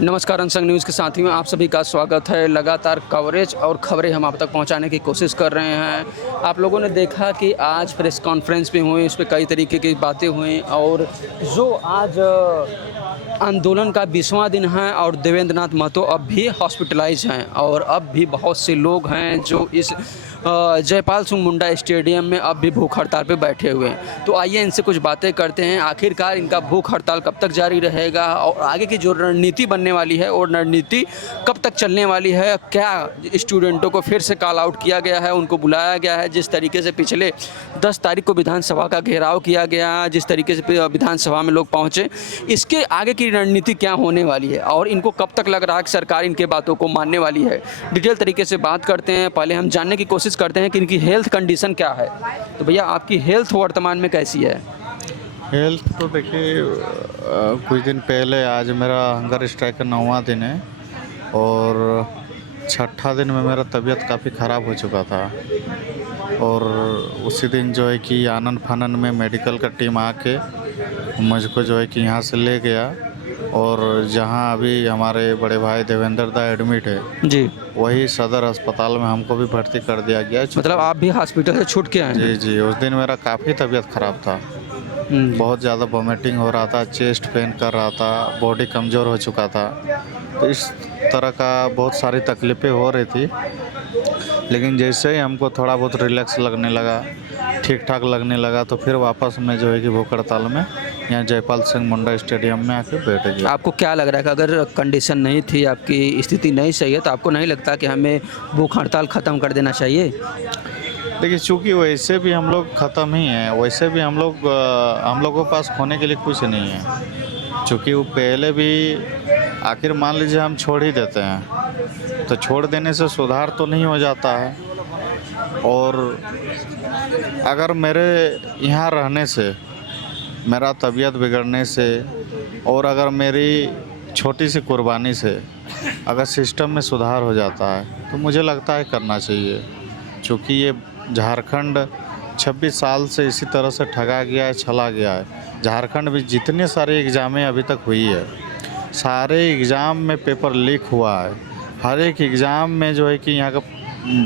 नमस्कार, unsung news के साथी में आप सभी का स्वागत है। लगातार कवरेज और खबरें हम आप तक पहुंचाने की कोशिश कर रहे हैं। आप लोगों ने देखा कि आज प्रेस कॉन्फ्रेंस भी हुई, इस पे कई तरीके की बातें हुई और जो आज आंदोलन का 20वां दिन है और देवेंद्र नाथ महतो अब भी हॉस्पिटलाइज हैं और अब भी बहुत से लोग हैं जो इस जयपाल सिंह मुंडा स्टेडियम में अब भी भूख हड़ताल पे बैठे हुए हैं। तो आइए इनसे कुछ बातें करते हैं। आखिरकार इनका भूख हड़ताल कब तक जारी रहेगा और आगे की जो रणनीति बनने वाली है और रणनीति कब तक चलने वाली है। क्या स्टूडेंटों को फिर से कॉल आउट किया गया है, उनको बुलाया गया है, जिस तरीके से पिछले 10 तारीख को विधानसभा का घेराव किया गया, जिस तरीके से विधानसभा में लोग पहुँचे, इसके आगे की रणनीति क्या होने वाली है और इनको कब तक लग रहा है कि सरकार इनके बातों को मानने वाली है। डिटेल तरीके से बात करते हैं। पहले हम जानने की कोशिश करते हैं कि इनकी हेल्थ कंडीशन क्या है। तो भैया, आपकी हेल्थ वर्तमान में कैसी है? हेल्थ तो देखिए, कुछ दिन पहले आज मेरा हंगर स्ट्राइक का 9वां दिन है और 6ठा दिन में मेरा तबीयत काफ़ी ख़राब हो चुका था और उसी दिन जो है कि आनन फानन में मेडिकल का टीम आके मुझको जो है कि यहाँ से ले गया और जहाँ अभी हमारे बड़े भाई देवेंद्र दा एडमिट है जी, वही सदर अस्पताल में हमको भी भर्ती कर दिया गया। मतलब आप भी हॉस्पिटल से छूट के आए हैं? जी जी, उस दिन मेरा काफ़ी तबीयत ख़राब था। बहुत ज़्यादा वॉमिटिंग हो रहा था, चेस्ट पेन कर रहा था, बॉडी कमज़ोर हो चुका था। तो इस तरह का बहुत सारी तकलीफ़ें हो रही थी, लेकिन जैसे ही हमको थोड़ा बहुत रिलैक्स लगने लगा, ठीक ठाक लगने लगा, तो फिर वापस मैं जो है कि भूख हड़ताल में यहाँ जयपाल सिंह मुंडा स्टेडियम में आके बैठ गया। आपको क्या लग रहा है कि अगर कंडीशन नहीं थी, आपकी स्थिति नहीं सही है, तो आपको नहीं लगता कि हमें भूख हड़ताल ख़त्म कर देना चाहिए? देखिए, चूँकि वैसे भी हम लोग ख़त्म ही हैं, वैसे भी हम लोगों के पास खोने के लिए कुछ नहीं है। चूँकि वो पहले भी आखिर मान लीजिए हम छोड़ ही देते हैं, तो छोड़ देने से सुधार तो नहीं हो जाता है। और अगर मेरे यहाँ रहने से, मेरा तबीयत बिगड़ने से और अगर मेरी छोटी सी कुर्बानी से अगर सिस्टम में सुधार हो जाता है तो मुझे लगता है करना चाहिए। चूँकि ये झारखंड 26 साल से इसी तरह से ठगा गया है, छला गया है। झारखंड में जितने सारे एग्ज़ामें अभी तक हुई है, सारे एग्ज़ाम में पेपर लीक हुआ है। हर एक एग्ज़ाम में जो है कि यहाँ का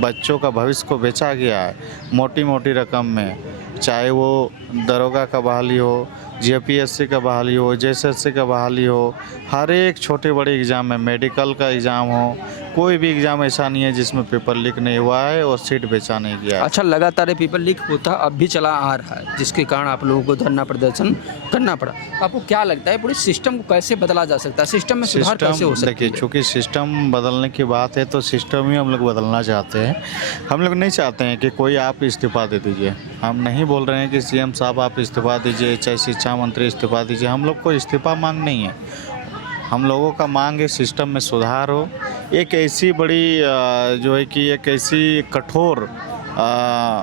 बच्चों का भविष्य को बेचा गया है मोटी मोटी रकम में, चाहे वो दरोगा का बहाली हो, जेपीएससी का बहाली हो, जेएसएससी का बहाली हो। हर एक छोटे बड़े एग्ज़ाम में, मेडिकल का एग्ज़ाम हो, कोई भी एग्ज़ाम ऐसा नहीं है जिसमें पेपर लीक नहीं हुआ है और सीट बेचा नहीं गया है। अच्छा, लगातार ये पेपर लीक होता अब भी चला आ रहा है, जिसके कारण आप लोगों को धरना प्रदर्शन करना पड़ा। तो आपको क्या लगता है पूरे सिस्टम को कैसे बदला जा सकता है? सिस्टम में सुधार कैसे हो सकता है? देखिए, चूँकि सिस्टम बदलने की बात है तो सिस्टम ही हम लोग बदलना चाहते हैं। हम लोग नहीं चाहते हैं कि कोई आप इस्तीफ़ा दे दीजिए। हम नहीं बोल रहे हैं कि सीएम साहब आप इस्तीफ़ा दीजिए, चाहे शिक्षा मंत्री इस्तीफ़ा दीजिए। हम लोग को इस्तीफ़ा मांग नहीं है। हम लोगों का मांग है सिस्टम में सुधार हो। एक ऐसी बड़ी जो है कि एक ऐसी कठोर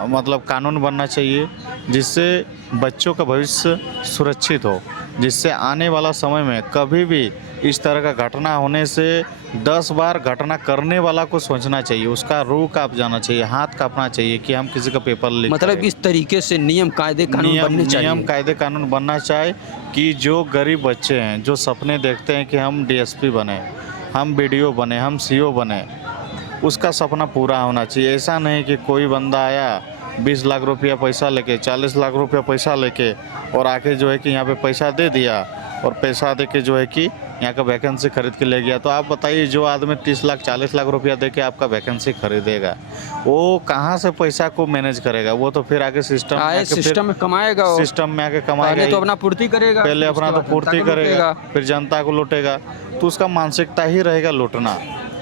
मतलब कानून बनना चाहिए जिससे बच्चों का भविष्य सुरक्षित हो, जिससे आने वाला समय में कभी भी इस तरह का घटना होने से 10 बार घटना करने वाला को सोचना चाहिए, उसका रूह काँप जाना चाहिए, हाथ काँपना चाहिए कि हम किसी का पेपर लीक मतलब करें। इस तरीके से नियम कायदे कानून बनने चाहिए। नियम कायदे कानून बनना चाहिए कि जो गरीब बच्चे हैं, जो सपने देखते हैं कि हम डीएसपी बने, हम बीडीओ बने, हम सीओ बने, उसका सपना पूरा होना चाहिए। ऐसा नहीं कि कोई बंदा आया 20 लाख रुपया पैसा लेके, 40 लाख रुपया पैसा लेके और आके जो है कि यहाँ पे पैसा दे दिया और पैसा दे के जो है कि यहाँ का वैकेंसी खरीद के ले गया। तो आप बताइए, जो आदमी 30 लाख 40 लाख रुपया दे के आपका वैकेंसी खरीदेगा, वो कहाँ से पैसा को मैनेज करेगा? वो तो फिर आगे सिस्टम में कमाएगा, सिस्टम में आके कमाएगा। पहले तो अपना पूर्ति करेगा, पहले अपना तो पूर्ति करेगा, फिर जनता को लूटेगा। तो उसका मानसिकता ही रहेगा लूटना।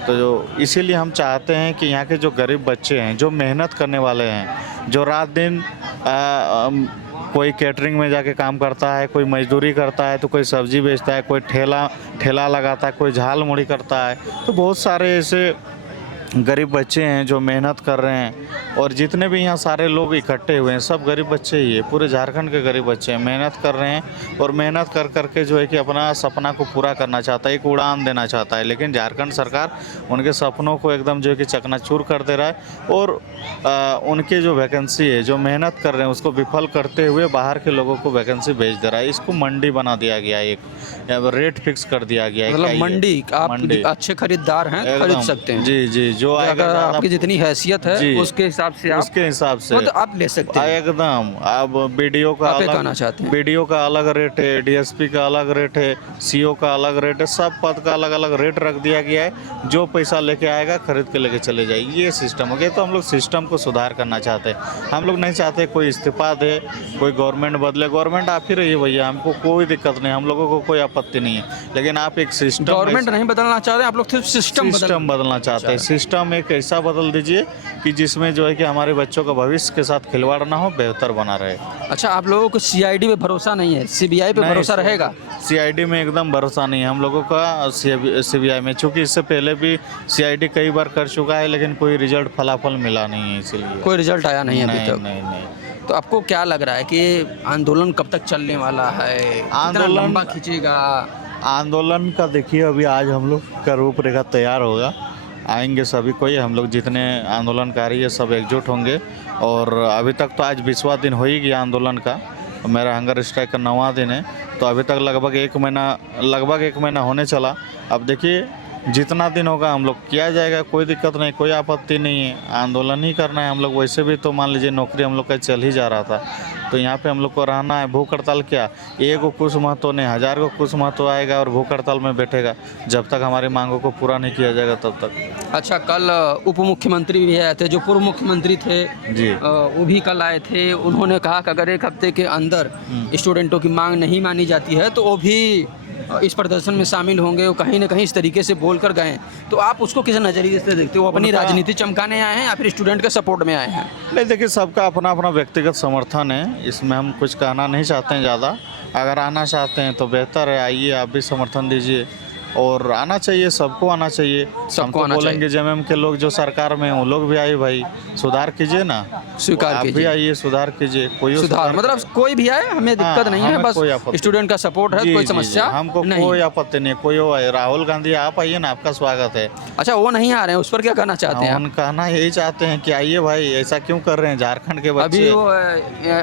तो जो इसीलिए हम चाहते हैं कि यहाँ के जो गरीब बच्चे हैं, जो मेहनत करने वाले हैं, जो रात दिन कोई कैटरिंग में जाके काम करता है, कोई मजदूरी करता है, तो कोई सब्जी बेचता है, कोई ठेला लगाता है, कोई झाल मुड़ी करता है, तो बहुत सारे ऐसे गरीब बच्चे हैं जो मेहनत कर रहे हैं, और जितने भी यहाँ सारे लोग इकट्ठे हुए हैं सब गरीब बच्चे ही है, पूरे झारखंड के गरीब बच्चे हैं, मेहनत कर रहे हैं और मेहनत कर करके जो है कि अपना सपना को पूरा करना चाहता है, एक उड़ान देना चाहता है। लेकिन झारखंड सरकार उनके सपनों को एकदम जो है कि चकनाचूर कर दे रहा है, और उनके जो वैकेंसी है, जो मेहनत कर रहे हैं उसको विफल करते हुए बाहर के लोगों को वैकेंसी भेज दे रहा है। इसको मंडी बना दिया गया है, एक रेट फिक्स कर दिया गया है। मतलब क्या ये? मंडी, आप मंडी। अच्छे खरीदार हैं, खरीद एकदम। सकते हैं। जी जी, जो आएगा अगर ज़्यादा- आपकी जितनी हैसियत है जी। उसके हिसाब से आप उसके हिसाब से मतलब आप ले सकते हैं। एकदम। अब बीडीओ का आप ये अलग, कहना चाहते हैं। बीडीओ का अलग रेट है, डीएसपी का अलग रेट है, सीओ का अलग रेट है, सब पद का अलग अलग रेट रख दिया गया है। जो पैसा लेके आएगा खरीद के लेके चले जाएगी, ये सिस्टम हो गया। तो हम लोग सिस्टम को सुधार करना चाहते हैं। हम लोग नहीं चाहते कोई इस्तीफा दे, कोई गवर्नमेंट बदले। गवर्नमेंट आप ही रहिए भैया, हमको कोई दिक्कत नहीं, हम लोगों को कोई आपत्ति नहीं है। लेकिन आप एक सिस्टम, गवर्नमेंट नहीं बदलना चाह रहे, आप लोग सिर्फ सिस्टम बदलना चाहते हैं। सिस्टम एक ऐसा बदल दीजिए कि जिसमें जो है कि हमारे बच्चों का भविष्य के साथ खिलवाड़ ना हो, बेहतर बना रहे। अच्छा, आप लोगों को सीआईडी पे भरोसा नहीं है, सीबीआई पे नहीं, भरोसा रहेगा? सीआईडी में एकदम भरोसा नहीं है हम लोगों का, सीबीआई में। चूँकि इससे पहले भी सीआईडी कई बार कर चुका है, लेकिन कोई रिजल्ट फलाफल मिला नहीं है, इसीलिए कोई रिजल्ट आया नहीं अभी नहीं, तक। नहीं नहीं। तो आपको क्या लग रहा है कि आंदोलन कब तक चलने वाला है? कितना आंदोलन- लंबा खींचेगा? आंदोलन का देखिए, अभी आज हम लोग का रूपरेखा तैयार होगा, आएंगे सभी कोई, हम लोग जितने आंदोलनकारी है सब एकजुट होंगे। और अभी तक तो आज 20वां दिन हो ही गया आंदोलन का, मेरा हंगर स्ट्राइक का 9वां दिन है। तो अभी तक लगभग एक महीना होने चला। अब देखिए जितना दिन होगा हम लोग किया जाएगा, कोई दिक्कत नहीं, कोई आपत्ति नहीं है। आंदोलन ही करना है हम लोग। वैसे भी तो मान लीजिए नौकरी हम लोग का चल ही जा रहा था, तो यहाँ पे हम लोग को रहना है। भूख हड़ताल क्या, एक को कुछ महत्व नहीं, 1000 को कुछ महत्व आएगा और भूख हड़ताल में बैठेगा जब तक हमारी मांगों को पूरा नहीं किया जाएगा तब तक। अच्छा, कल उप मुख्यमंत्री भी आए थे, जो पूर्व मुख्यमंत्री थे जी। वो भी कल आए थे। उन्होंने कहा कि अगर एक हफ्ते के अंदर स्टूडेंटों की मांग नहीं मानी जाती है तो वो भी इस प्रदर्शन में शामिल होंगे। वो कहीं ना कहीं इस तरीके से बोल कर गए। तो आप उसको किस नज़रिए से देखते हो? अपनी राजनीति चमकाने आए हैं या फिर स्टूडेंट के सपोर्ट में आए हैं? नहीं, देखिए सबका अपना अपना व्यक्तिगत समर्थन है, इसमें हम कुछ कहना नहीं चाहते हैं ज़्यादा। अगर आना चाहते हैं तो बेहतर है, आइए, आप भी समर्थन दीजिए। और आना चाहिए, सबको आना चाहिए। सबको हम आना तो बोलेंगे जेएमएम के लोग जो सरकार में हैं वो लोग भी आइए भाई, सुधार कीजिए ना, स्वीकार आप भी कीजिए। आइए, सुधार कीजिए। कोई सुधार मतलब कोई भी आए, हमें दिक्कत नहीं है, हमें बस कोई आपत्ति स्टूडेंट का सपोर्ट है, जी, कोई जी, समस्या जी, हमको नहीं। कोई आपत्ति नहीं है। कोई हो आए, राहुल गांधी आप आइए ना, आपका स्वागत है। अच्छा, वो नहीं आ रहे हैं, उस पर क्या कहना चाहते हैं? हम कहना यही चाहते हैं कि आइए भाई, ऐसा क्यों कर रहे हैं झारखंड के अभी बच्चे। वो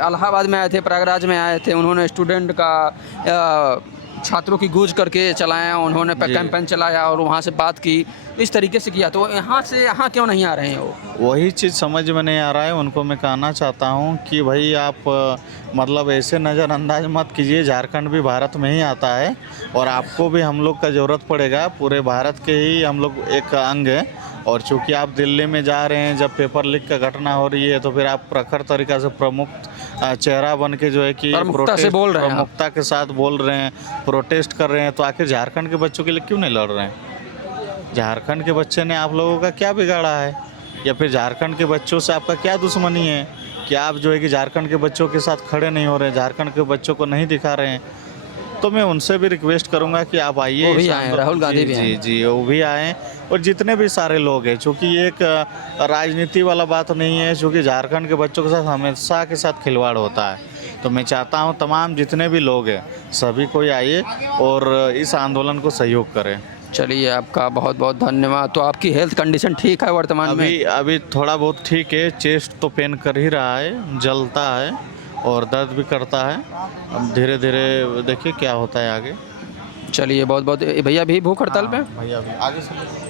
इलाहाबाद में आए थे, प्रयागराज में आए थे, उन्होंने स्टूडेंट का छात्रों की गूंज करके चलाया, उन्होंने कैंपेन चलाया और वहाँ से बात की, इस तरीके से किया। तो यहाँ क्यों नहीं आ रहे हैं वो? वही चीज़ समझ में नहीं आ रहा है उनको। मैं कहना चाहता हूँ कि भाई आप मतलब ऐसे नज़रअंदाज मत कीजिए, झारखंड भी भारत में ही आता है और आपको भी हम लोग का ज़रूरत पड़ेगा। पूरे भारत के ही हम लोग एक अंग है। और चूंकि आप दिल्ली में जा रहे हैं, जब पेपर लीक का घटना हो रही है, तो फिर आप प्रखर तरीक़ा से प्रमुख चेहरा बन के जो है कि प्रमुखता से बोल रहे हैं, प्रमुखता के साथ बोल रहे हैं, प्रोटेस्ट कर रहे हैं। तो आखिर झारखंड के बच्चों के लिए क्यों नहीं लड़ रहे हैं? झारखंड के बच्चे ने आप लोगों का क्या बिगाड़ा है, या फिर झारखंड के बच्चों से आपका क्या दुश्मनी है कि आप जो है कि झारखंड के बच्चों के साथ खड़े नहीं हो रहे, झारखंड के बच्चों को नहीं दिखा रहे हैं? तो मैं उनसे भी रिक्वेस्ट करूंगा कि आप आइए। वो भी आए, राहुल गांधी भी आए। जी, वो भी आए, और जितने भी सारे लोग हैं। चूँकि ये एक राजनीति वाला बात नहीं है, चूँकि झारखंड के बच्चों के साथ हमेशा के साथ खिलवाड़ होता है। तो मैं चाहता हूँ तमाम जितने भी लोग हैं सभी कोई आइए और इस आंदोलन को सहयोग करें। चलिए, आपका बहुत बहुत धन्यवाद। तो आपकी हेल्थ कंडीशन ठीक है वर्तमान में? अभी थोड़ा बहुत ठीक है। चेस्ट तो पेन कर ही रहा है, जलता है और दर्द भी करता है। अब धीरे धीरे देखिए क्या होता है आगे। चलिए, बहुत बहुत। भैया भी भूख हड़ताल पे? भैया भी आगे से।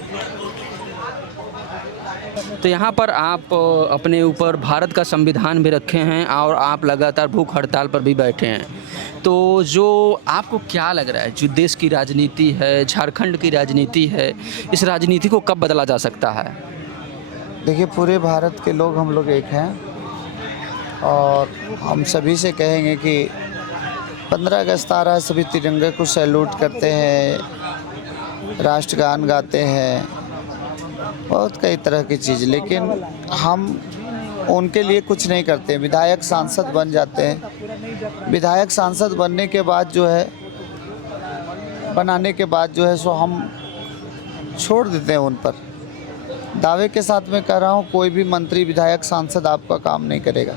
तो यहाँ पर आप अपने ऊपर भारत का संविधान भी रखे हैं और आप लगातार भूख हड़ताल पर भी बैठे हैं। तो जो आपको क्या लग रहा है, जो देश की राजनीति है, झारखंड की राजनीति है, इस राजनीति को कब बदला जा सकता है? देखिए, पूरे भारत के लोग हम लोग एक हैं और हम सभी से कहेंगे कि 15 अगस्त आ रहा है, सभी तिरंगे को सैल्यूट करते हैं, राष्ट्रगान गाते हैं, बहुत कई तरह की चीज़। लेकिन हम उनके लिए कुछ नहीं करते। विधायक सांसद बन जाते हैं। विधायक सांसद बनने के बाद जो है, बनाने के बाद जो है सो हम छोड़ देते हैं उन पर। दावे के साथ मैं कह रहा हूँ, कोई भी मंत्री, विधायक, सांसद आपका काम नहीं करेगा।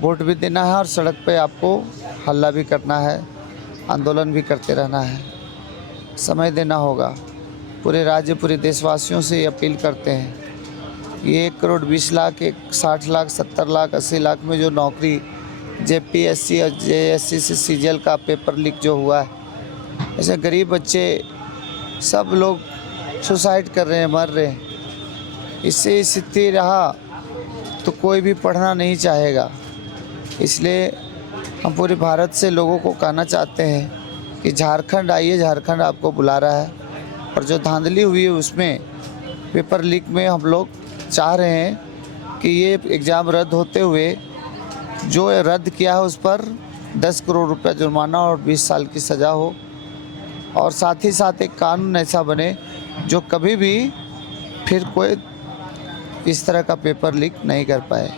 वोट भी देना है और सड़क पे आपको हल्ला भी करना है, आंदोलन भी करते रहना है, समय देना होगा। पूरे राज्य, पूरे देशवासियों से ये अपील करते हैं, ये 1 करोड़ 20 लाख, 60 लाख, 70 लाख, 80 लाख में जो नौकरी जेपीएससी और जेएससी से सीजीएल का पेपर लीक जो हुआ है, ऐसे गरीब बच्चे सब लोग सुसाइड कर रहे हैं, मर रहे हैं। इससे स्थिति रहा तो कोई भी पढ़ना नहीं चाहेगा। इसलिए हम पूरे भारत से लोगों को कहना चाहते हैं कि झारखंड आइए, झारखंड आपको बुला रहा है। और जो धांधली हुई है उसमें, पेपर लीक में, हम लोग चाह रहे हैं कि ये एग्ज़ाम रद्द होते हुए जो रद्द किया है उस पर 10 करोड़ रुपया जुर्माना और 20 साल की सज़ा हो। और साथ ही साथ एक कानून ऐसा बने जो कभी भी फिर कोई इस तरह का पेपर लीक नहीं कर पाए।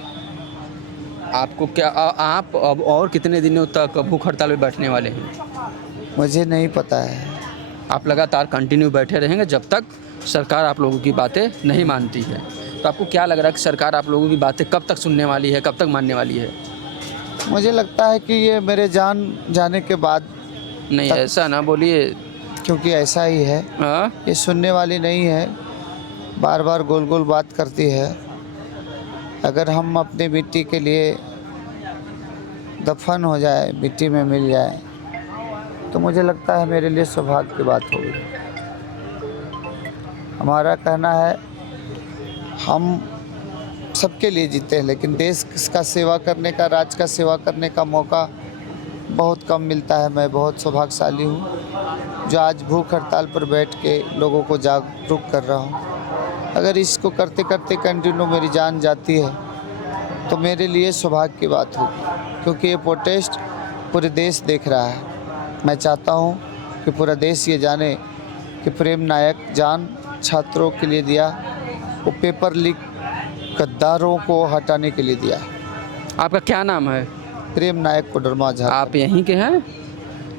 आपको क्या आप अब और कितने दिनों तक भूख हड़ताल में बैठने वाले हैं? मुझे नहीं पता है। आप लगातार कंटिन्यू बैठे रहेंगे जब तक सरकार आप लोगों की बातें नहीं मानती है। तो आपको क्या लग रहा है कि सरकार आप लोगों की बातें कब तक सुनने वाली है, कब तक मानने वाली है? मुझे लगता है कि ये मेरे जान जाने के बाद। नहीं, ऐसा ना बोलिए। क्योंकि ऐसा ही है, हाँ? ये सुनने वाली नहीं है, बार बार गोल गोल बात करती है। अगर हम अपनी मिट्टी के लिए दफन हो जाए, मिट्टी में मिल जाए, तो मुझे लगता है मेरे लिए सौभाग्य की बात होगी। हमारा कहना है, हम सबके लिए जीते हैं, लेकिन देश का सेवा करने का, राज्य का सेवा करने का मौका बहुत कम मिलता है। मैं बहुत सौभाग्यशाली हूँ जो आज भूख हड़ताल पर बैठ के लोगों को जागरूक कर रहा हूँ। अगर इसको करते करते कंटिन्यू मेरी जान जाती है तो मेरे लिए सौभाग्य की बात होगी, क्योंकि ये प्रोटेस्ट पूरे देश देख रहा है। मैं चाहता हूँ कि पूरा देश ये जाने कि प्रेम नायक जान छात्रों के लिए दिया, वो पेपर लीक गद्दारों को हटाने के लिए दिया। आपका क्या नाम है? प्रेम नायक कोडरमा, आप यहीं के हैं?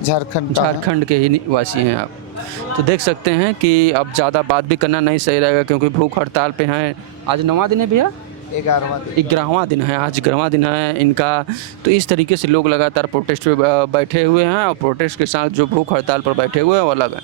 झारखंड। झारखंड के ही निवासी हैं आप। तो देख सकते हैं कि अब ज़्यादा बात भी करना नहीं सही रहेगा, क्योंकि भूख हड़ताल पे हैं। आज 9वां दिन है भैया? 11वां दिन है, आज 11वां दिन है इनका। तो इस तरीके से लोग लगातार प्रोटेस्ट पे बैठे हुए हैं, और प्रोटेस्ट के साथ जो भूख हड़ताल पर बैठे हुए हैं वो अलग है।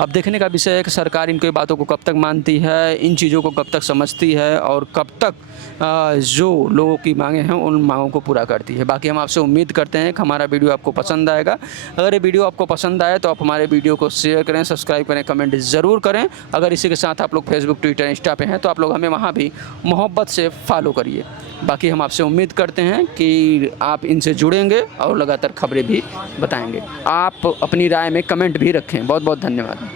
अब देखने का विषय है कि सरकार इनकी बातों को कब तक मानती है, इन चीज़ों को कब तक समझती है, और कब तक जो लोगों की मांगे हैं उन मांगों को पूरा करती है। बाकी हम आपसे उम्मीद करते हैं कि हमारा वीडियो आपको पसंद आएगा। अगर ये वीडियो आपको पसंद आए तो आप हमारे वीडियो को शेयर करें, सब्सक्राइब करें, कमेंट ज़रूर करें। अगर इसी के साथ आप लोग फेसबुक, ट्विटर, इंस्टा पे हैं तो आप लोग हमें वहाँ भी मोहब्बत से फॉलो करिए। बाकी हम आपसे उम्मीद करते हैं कि आप इनसे जुड़ेंगे और लगातार खबरें भी बताएंगे। आप अपनी राय में कमेंट भी रखें। बहुत बहुत धन्यवाद।